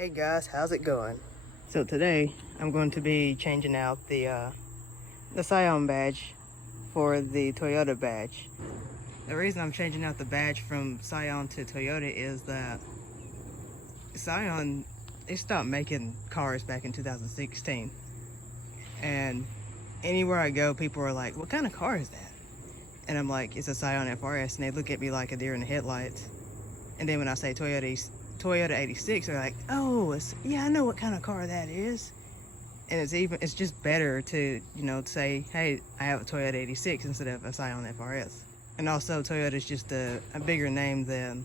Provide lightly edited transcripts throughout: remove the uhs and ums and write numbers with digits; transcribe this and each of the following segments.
Hey guys, how's it going? So today I'm going to be changing out the Scion badge for the Toyota badge. The reason I'm changing out the badge from Scion to Toyota is that Scion, they stopped making cars back in 2016, and anywhere I go people are like, what kind of car is that? And I'm like, it's a Scion FR S, and they look at me like a deer in the headlights. And then when I say Toyota 86, they're like, oh, yeah, I know what kind of car that is. And it's just better to, say, hey, I have a Toyota 86 instead of a Scion FRS. And also Toyota is just a bigger name than,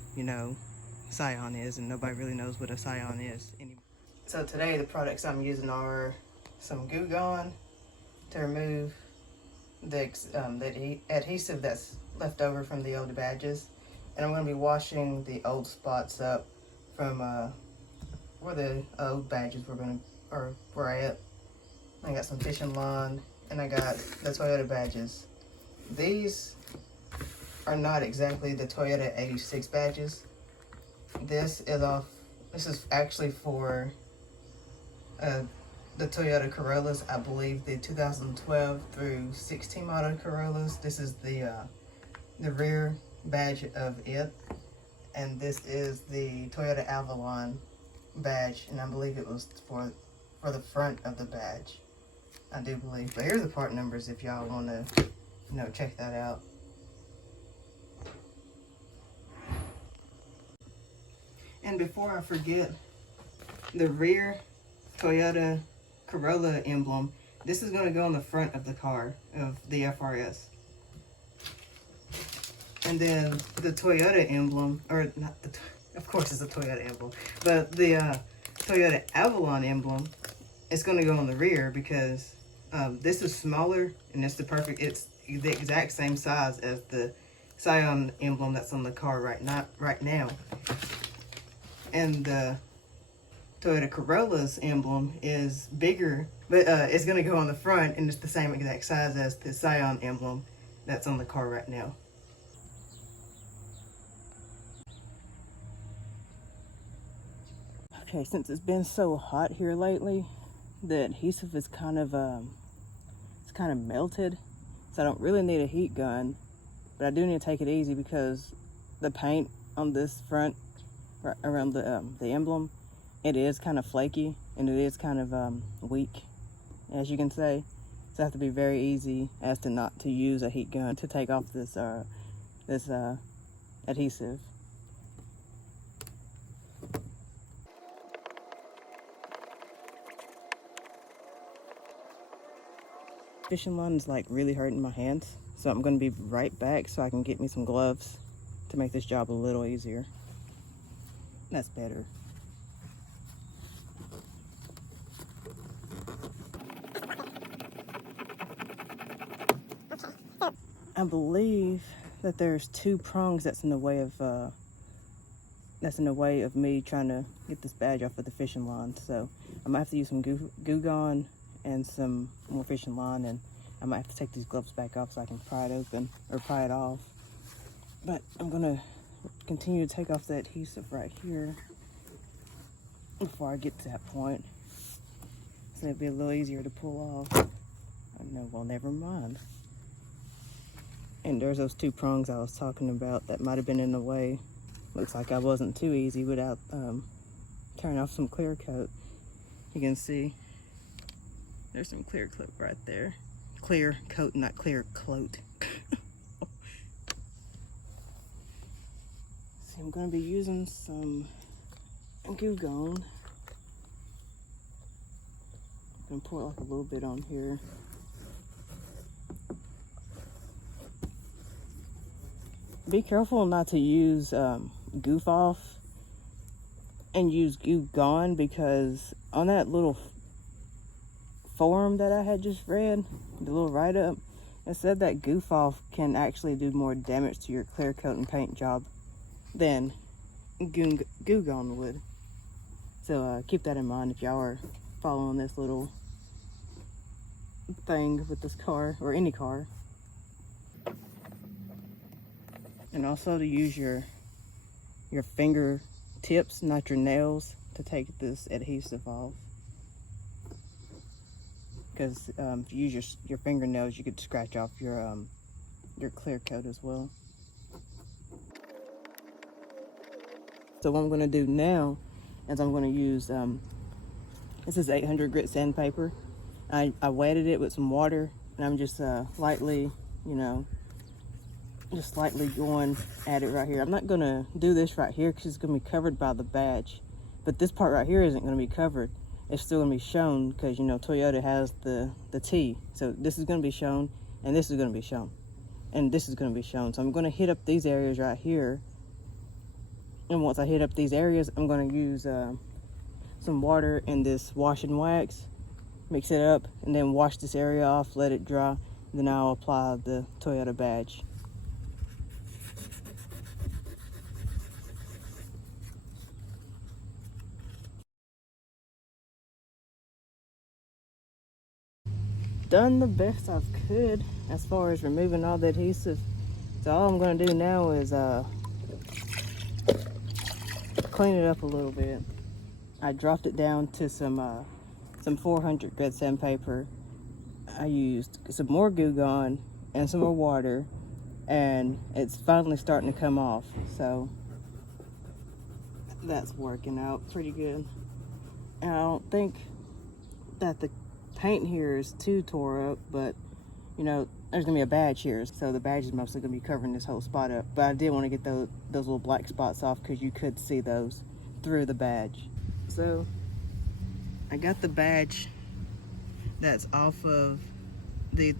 Scion is, and nobody really knows what a Scion is anymore. So today the products I'm using are some Goo Gone to remove the adhesive that's left over from the old badges. And I'm going to be washing the old spots up from where the old badges were at. I got some fishing line, and I got the Toyota badges. These are not exactly the Toyota 86 badges. This is actually for the Toyota Corollas. I believe the 2012 through 16 model Corollas. This is the rear badge of it, and this is the Toyota Avalon badge, and I believe it was for the front of the badge. I do believe. But here's the part numbers if y'all want to, check that out. And before I forget, the rear Toyota Corolla emblem, this is going to go on the front of the car, of the FRS. And then the Toyota emblem, or not of course it's a Toyota emblem, but the Toyota Avalon emblem, it's going to go on the rear because this is smaller, and it's the exact same size as the Scion emblem that's on the car right now. And the Toyota Corolla's emblem is bigger, but it's going to go on the front, and it's the same exact size as the Scion emblem that's on the car right now. Okay, since it's been so hot here lately, the adhesive is kind of melted, so I don't really need a heat gun, but I do need to take it easy because the paint on this front around the emblem, it is kind of flaky, and it is kind of weak, as you can say. So I have to be very easy as to not to use a heat gun to take off this adhesive. Fishing line is like really hurting my hands, so I'm going to be right back so I can get me some gloves to make this job a little easier. That's better. I believe that there's two prongs that's in the way of me trying to get this badge off of the fishing line. So I might have to use some Goo Gone and some more fishing line, and I might have to take these gloves back off so I can pry it open or pry it off. But I'm gonna continue to take off the adhesive right here before I get to that point, so it'll be a little easier to pull off. Well, never mind. And there's those two prongs I was talking about that might have been in the way. Looks like I wasn't too easy without turning off some clear coat. You can see there's some clear coat right there. Clear coat, not clear cloat. See, I'm going to be using some Goo Gone. I'm going to pour like a little bit on here. Be careful not to use Goof Off and use Goo Gone, because on that little forum that I had just read, the little write-up, it said that Goof Off can actually do more damage to your clear coat and paint job than Goo Gone would. So keep that in mind if y'all are following this little thing with this car, or any car. And also to use your finger tips, not your nails, to take this adhesive off. Because if you use your fingernails, you could scratch off your clear coat as well. So what I'm going to do now is I'm going to use, this is 800 grit sandpaper. I wetted it with some water, and I'm just lightly, just lightly going at it right here. I'm not going to do this right here because it's going to be covered by the badge. But this part right here isn't going to be covered. It's still going to be shown because, Toyota has the T. So this is going to be shown, and this is going to be shown. And this is going to be shown. So I'm going to hit up these areas right here. And once I hit up these areas, I'm going to use some water and this wash and wax. Mix it up, and then wash this area off, let it dry. And then I'll apply the Toyota badge. Done the best I could as far as removing all the adhesive. So all I'm going to do now is clean it up a little bit. I dropped it down to some 400 grit sandpaper. I used some more Goo Gone and some more water, and it's finally starting to come off. So that's working out pretty good. And I don't think that the paint here is too tore up, but there's gonna be a badge here, so the badge is mostly gonna be covering this whole spot up. But I did want to get those little black spots off because you could see those through the badge. So I got the badge that's off of the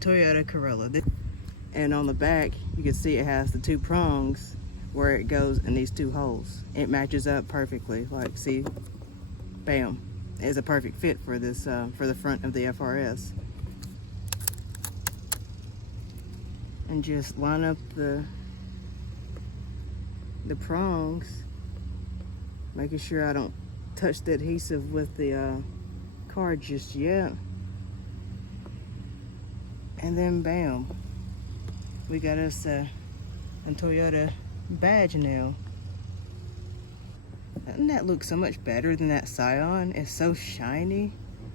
Toyota Corolla, and on the back you can see it has the two prongs where it goes in these two holes. It matches up perfectly. Like, see, bam, it's a perfect fit for this for the front of the FRS. And just line up the prongs, making sure I don't touch the adhesive with the card just yet. And then bam, we got us a Toyota badge now. Doesn't that look so much better than that Scion? It's so shiny.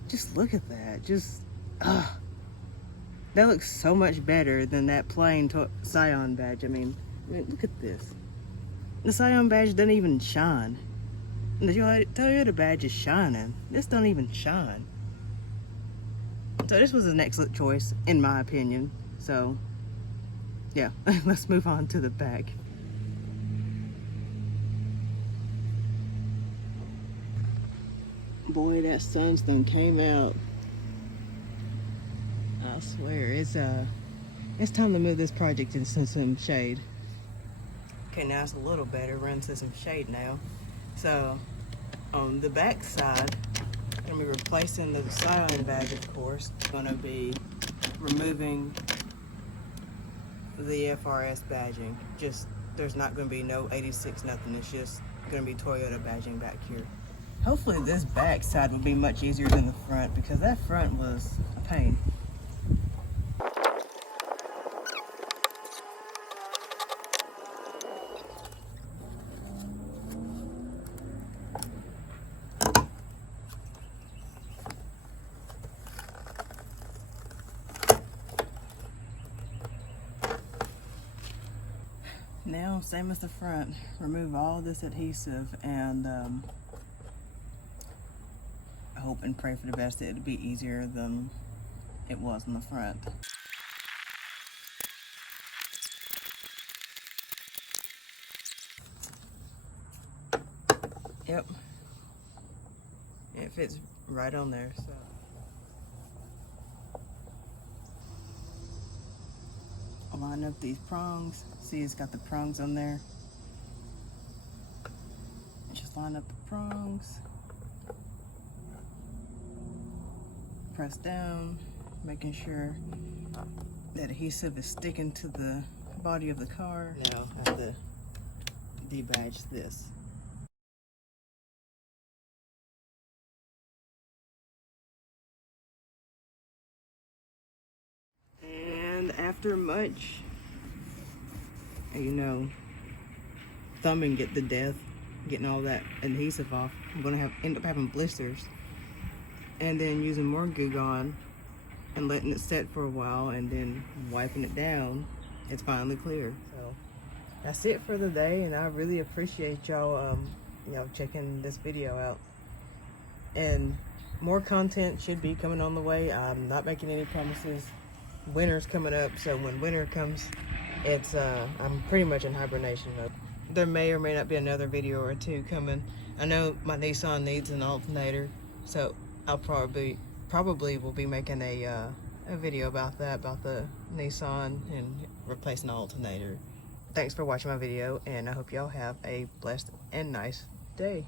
Just look at that. Just, that looks so much better than that plain Scion badge. I mean, look at this. The Scion badge doesn't even shine. The Toyota badge is shining. This don't even shine. So this was an excellent choice, in my opinion. So, yeah, let's move on to the back. Boy, that sunstone came out. I swear, it's time to move this project into some shade. Okay, now it's a little better. We're into some shade now. So, on the back side, I'm gonna be replacing the Scion badge, of course. Gonna be removing the FRS badging. Just, there's not gonna be no 86 nothing. It's just gonna be Toyota badging back here. Hopefully this back side will be much easier than the front, because that front was a pain. Now, same as the front, remove all this adhesive and hope and pray for the best that it'll be easier than it was in the front. Yep, it fits right on there. So line up these prongs. See, it's got the prongs on there. Just line up the prongs. Press down, making sure that adhesive is sticking to the body of the car. Now I have to debadge this. And after much, thumbing it to death, getting all that adhesive off. I'm gonna end up having blisters, and then using more Goo Gone and letting it set for a while, and then wiping it down, it's finally clear. So that's it for the day, and I really appreciate y'all checking this video out. And more content should be coming on the way. I'm not making any promises. Winter's coming up, so when winter comes, it's I'm pretty much in hibernation mode. There may or may not be another video or two coming. I know my Nissan needs an alternator, so I'll probably will be making a video about that, about the Nissan and replacing the alternator. Thanks for watching my video, and I hope y'all have a blessed and nice day.